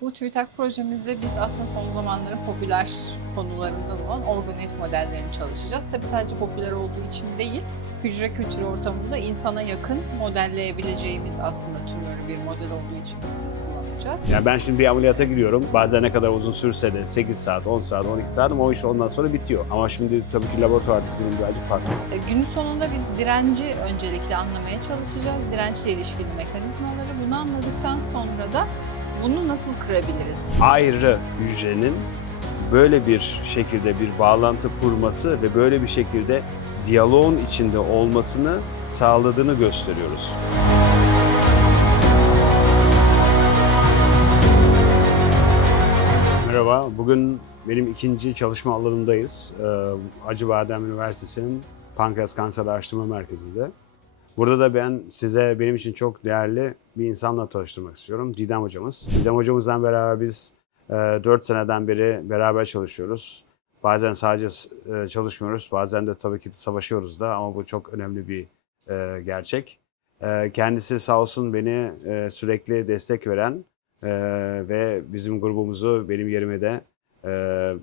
Bu TÜBİTAK projemizde biz aslında son zamanların popüler konularından olan organoid modellerini çalışacağız. Tabii sadece popüler olduğu için değil, hücre kültürü ortamında insana yakın modelleyebileceğimiz aslında tümörü bir model olduğu için biz bunu kullanacağız. Yani ben şimdi bir ameliyata giriyorum. Bazen ne kadar uzun sürse de 8 saat, 10 saat, 12 saat ama o iş ondan sonra bitiyor. Ama şimdi tabii ki laboratuvardaki durum birazcık farklı. Günün sonunda biz direnci öncelikle anlamaya çalışacağız. Dirençle ilişkili mekanizmaları. Bunu anladıktan sonra da bunu nasıl kırabiliriz? Ayrı hücrenin böyle bir şekilde bir bağlantı kurması ve böyle bir şekilde diyaloğun içinde olmasını sağladığını gösteriyoruz. Merhaba, bugün benim ikinci çalışma alanındayız. Acıbadem Üniversitesi'nin Pankreas Kanser Araştırma Merkezi'nde. Burada da ben size benim için çok değerli bir insanla tanıştırmak istiyorum. Didem hocamız. Didem hocamızla beraber biz 4 seneden beri beraber çalışıyoruz. Bazen sadece çalışmıyoruz, bazen de tabii ki savaşıyoruz da ama bu çok önemli bir gerçek. Kendisi sağ olsun beni sürekli destek veren ve bizim grubumuzu benim yerime de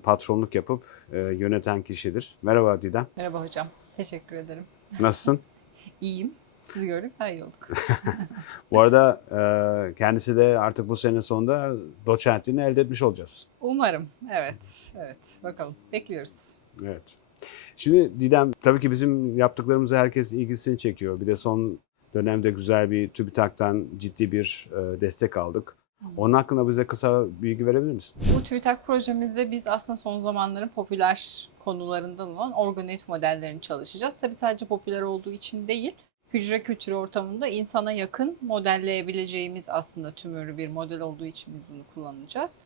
patronluk yapıp yöneten kişidir. Merhaba Didem. Merhaba hocam. Teşekkür ederim. Nasılsın? İyiyim. Sizi gördük, daha iyi olduk. Bu arada kendisi de artık bu sene sonunda doçentliğini elde etmiş olacağız. Umarım. Evet. Bakalım. Bekliyoruz. Evet. Şimdi Didem, tabii ki bizim yaptıklarımızı herkes ilgisini çekiyor. Bir de son dönemde güzel bir TÜBİTAK'tan ciddi bir destek aldık. Onun hakkında bize kısa bilgi verebilir misin? Bu TÜBİTAK projemizde biz aslında son zamanların popüler konularından olan organoid modellerini çalışacağız. Tabii sadece popüler olduğu için değil, hücre kültürü ortamında insana yakın modelleyebileceğimiz aslında tümörü bir model olduğu için biz bunu kullanacağız.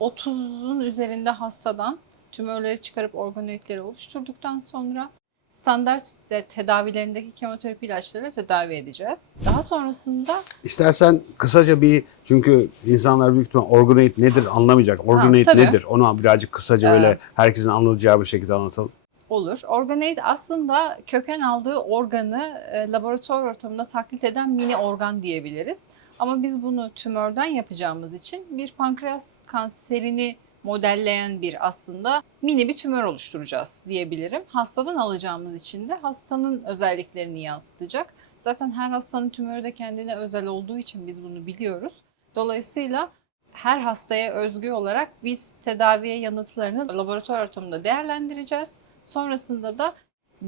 30'un üzerinde hastadan tümörleri çıkarıp organoidleri oluşturduktan sonra standart tedavilerindeki kemoterapi ilaçlarıyla tedavi edeceğiz. Daha sonrasında İstersen kısaca çünkü insanlar büyük ihtimal organoid nedir anlamayacak. Organoid tabii. nedir? Onu birazcık kısaca böyle herkesin anlayacağı bir şekilde anlatalım. olur. Organoid aslında köken aldığı organı laboratuvar ortamında taklit eden mini organ diyebiliriz. Ama biz bunu tümörden yapacağımız için bir pankreas kanserini modelleyen bir aslında mini bir tümör oluşturacağız diyebilirim. Hastadan alacağımız için de hastanın özelliklerini yansıtacak. Zaten her hastanın tümörü de kendine özel olduğu için biz bunu biliyoruz. Dolayısıyla her hastaya özgü olarak biz tedaviye yanıtlarını laboratuvar ortamında değerlendireceğiz. Sonrasında da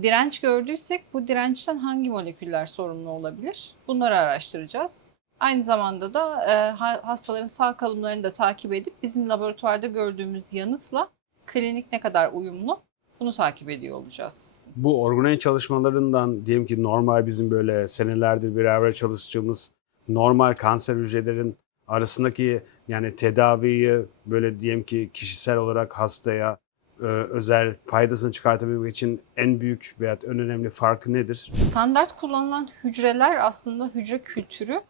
direnç gördüysek bu dirençten hangi moleküller sorumlu olabilir? Bunları araştıracağız. Aynı zamanda da hastaların sağ kalımlarını da takip edip bizim laboratuvarda gördüğümüz yanıtla klinik ne kadar uyumlu bunu takip ediyor olacağız. Bu organoid çalışmalarından diyelim ki normal bizim böyle senelerdir beraber çalıştığımız normal kanser hücrelerin arasındaki yani tedaviyi böyle diyelim ki kişisel olarak hastaya özel faydasını çıkartabilmek için en büyük veya en önemli farkı nedir? Standart kullanılan hücreler aslında hücre kültürü.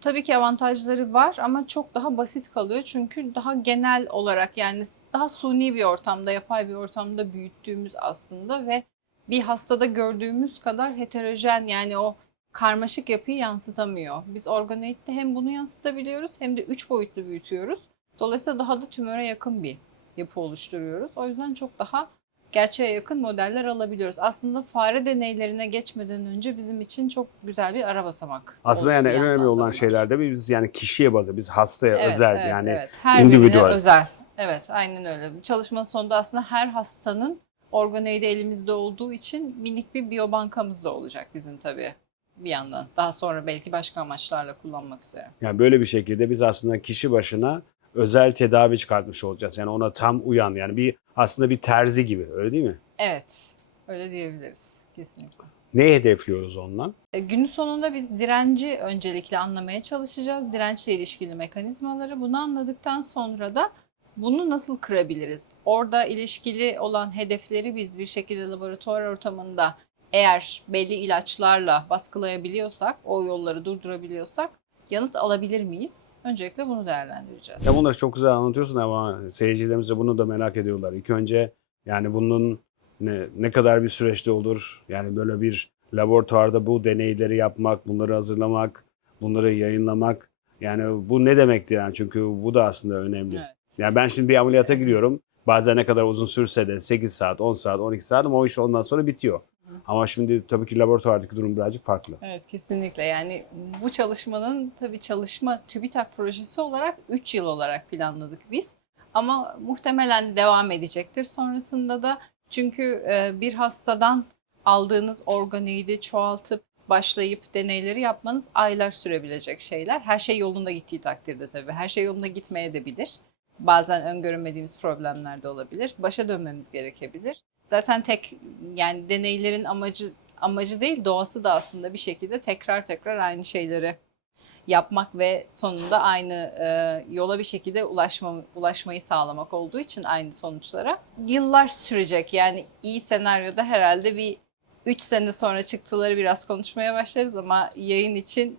Tabii ki avantajları var ama çok daha basit kalıyor. Çünkü daha genel olarak yani daha suni bir ortamda, yapay bir ortamda büyüttüğümüz aslında ve bir hastada gördüğümüz kadar heterojen yani o karmaşık yapıyı yansıtamıyor. Biz organoidde hem bunu yansıtabiliyoruz hem de 3 boyutlu büyütüyoruz. Dolayısıyla daha da tümöre yakın bir yapı oluşturuyoruz. O yüzden çok daha gerçeğe yakın modeller alabiliyoruz. Aslında fare deneylerine geçmeden önce bizim için çok güzel bir ara basamak. Aslında oldu yani bir en yandan önemli da olan bunlar. şeylerde biz yani kişiye bazı, biz hastaya Evet, özel yani Her birine individual. özel. Evet, aynen öyle. Çalışmanın sonunda aslında her hastanın organoidi elimizde olduğu için minik bir biyobankamız da olacak bizim tabii bir yandan. Daha sonra belki başka amaçlarla kullanmak üzere. Yani böyle bir şekilde biz aslında kişi başına özel tedavi çıkartmış olacağız. Yani ona tam uyan yani aslında bir terzi gibi, öyle değil mi? Evet, öyle diyebiliriz kesinlikle. Ne hedefliyoruz ondan? Günün sonunda biz direnci öncelikle anlamaya çalışacağız. Dirençle ilişkili mekanizmaları. Bunu anladıktan sonra da bunu nasıl kırabiliriz? Orada ilişkili olan hedefleri biz bir şekilde laboratuvar ortamında eğer belli ilaçlarla baskılayabiliyorsak, o yolları durdurabiliyorsak yanıt alabilir miyiz? Öncelikle bunu değerlendireceğiz. Ya bunları çok güzel anlatıyorsun ama seyircilerimiz de bunu da merak ediyorlar. İlk önce yani bunun ne kadar bir süreçte olur? Yani böyle bir laboratuvarda bu deneyleri yapmak, bunları hazırlamak, bunları yayınlamak Yani bu ne demekti yani? Çünkü bu da aslında önemli. Evet. Yani ben şimdi bir ameliyata giriyorum. Bazen ne kadar uzun sürse de 8 saat, 10 saat, 12 saat ama o iş ondan sonra bitiyor. Ama şimdi tabii ki laboratuvardaki durum birazcık farklı. Evet, kesinlikle. Yani bu çalışmanın tabii çalışma TÜBİTAK projesi olarak 3 yıl olarak planladık biz. Ama muhtemelen devam edecektir. Sonrasında da çünkü bir hastadan aldığınız organoidi çoğaltıp başlayıp deneyleri yapmanız aylar sürebilecek şeyler. Her şey yolunda gittiği takdirde tabii. Her şey yolunda gitmeye de bilir. Bazen öngöremediğimiz problemler de olabilir. Başa dönmemiz gerekebilir. Zaten tek yani deneylerin amacı değil, doğası da aslında bir şekilde tekrar tekrar aynı şeyleri yapmak ve sonunda aynı yola bir şekilde ulaşmayı sağlamak olduğu için aynı sonuçlara yıllar sürecek. Yani iyi senaryoda herhalde bir 3 sene sonra çıktıları biraz konuşmaya başlarız ama yayın için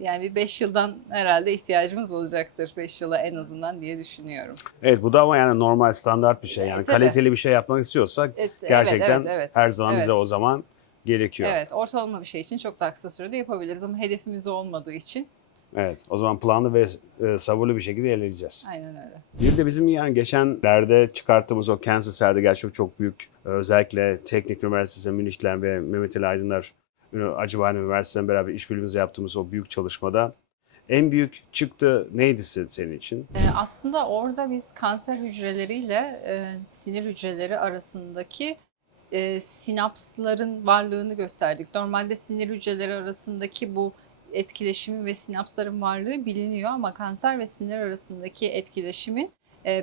yani bir 5 yıldan herhalde ihtiyacımız olacaktır. 5 yıla en azından diye düşünüyorum. Evet, bu da ama yani normal standart bir şey. Yani Tabii. kaliteli bir şey yapmak istiyorsak Evet, gerçekten evet. her zaman bize Evet. o zaman gerekiyor. Evet, ortalama bir şey için çok daha kısa sürede yapabiliriz ama hedefimiz olmadığı için Evet, o zaman planlı ve sabırlı bir şekilde ilerleyeceğiz. aynen öyle. Bir de bizim yani geçenlerde çıkarttığımız o Cancer Cell'de gerçekten çok büyük, özellikle Teknik Üniversitesi Münih'ten ve Mehmet Ali Aydınlar Acıbadem Üniversitesi'nden beraber işbirliğimizle yaptığımız o büyük çalışmada en büyük çıktı neydi senin için? Aslında orada biz kanser hücreleriyle sinir hücreleri arasındaki sinapsların varlığını gösterdik. Normalde sinir hücreleri arasındaki bu etkileşimin ve sinapsların varlığı biliniyor ama kanser ve sinir arasındaki etkileşimin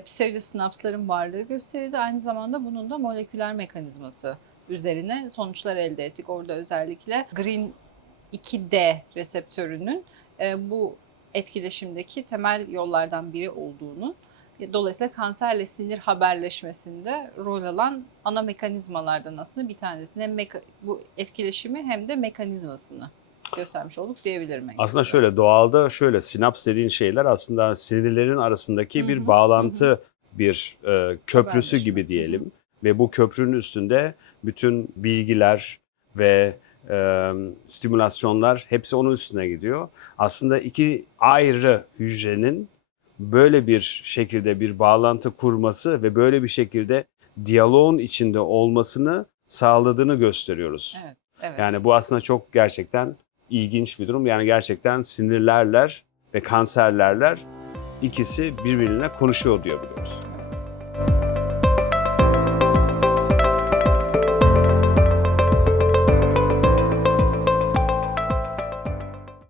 pseudosinapsların varlığı gösterildi. Aynı zamanda bunun da moleküler mekanizması üzerine sonuçlar elde ettik. Orada özellikle Green 2D reseptörünün bu etkileşimdeki temel yollardan biri olduğunu, dolayısıyla kanserle sinir haberleşmesinde rol alan ana mekanizmalardan aslında bir tanesini hem bu etkileşimi hem de mekanizmasını göstermiş olduk diyebilirim. Aslında şöyle doğalda şöyle sinaps dediğin şeyler aslında sinirlerin arasındaki bir bağlantı, bir köprüsü gibi diyelim. Ve bu köprünün üstünde bütün bilgiler ve stimülasyonlar hepsi onun üstüne gidiyor. Aslında iki ayrı hücrenin böyle bir şekilde bir bağlantı kurması ve böyle bir şekilde diyaloğun içinde olmasını sağladığını gösteriyoruz. Evet, evet. Yani bu aslında çok gerçekten ilginç bir durum. Yani gerçekten sinirlerler ve kanserlerler ikisi birbirine konuşuyor diyebiliyoruz.